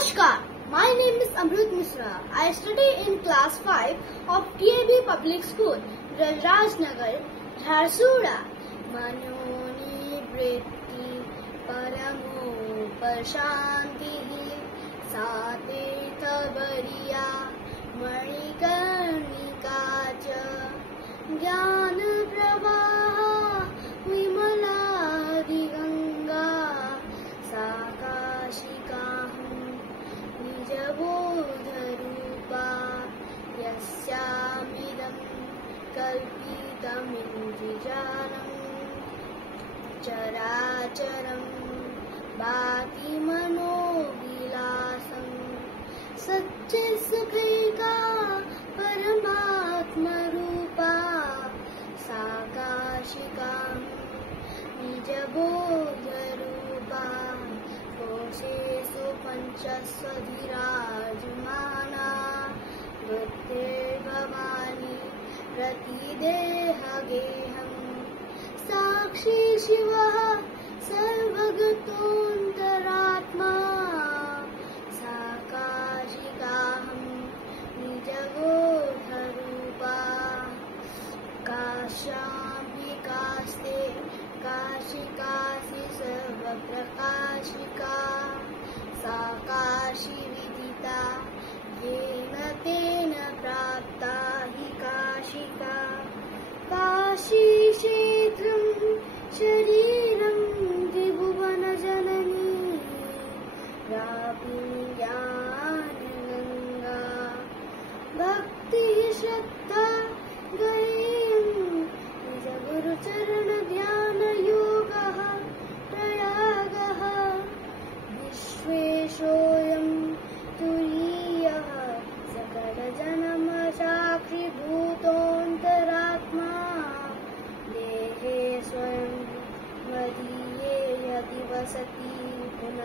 Namaskar, my name is Amrut Misra. I study in class 5 of TAB Public School, Rajnagar, Jharsuguda. Manoni vritti paramo parshantihi sate tabariya manikarnika cha jnana pravaha vimaladhiganga sakashikaham nijabodharupa yasyamidam kalpitamindrijanam characharam bhati manovilasam satchisukhika paramatma rupa sakashikam nijabodharupa koshesu panchaswadhirajmana vrittirbhavani pratidehageham sakshi shivaha sarvagatontaratma sakashikaham nijabodharupa काशाम्बिकास्ते काशिकासि सर्वप्रकाशिका सा काशी विदिता येन तेन प्राप्ता हि काशिका काशीक्षेत्रं शरीरं त्रिभुवनजननी ज्ञानगङ्गा भक्तिः श्रद्धा गुरुचरणध्यानयोगः प्रयागः विश्वेशोऽयं तुरीयः सकलजन्मसाक्षिभूतोऽन्तरात्मा देहे स्वयं मदीये यदि वसति पुनः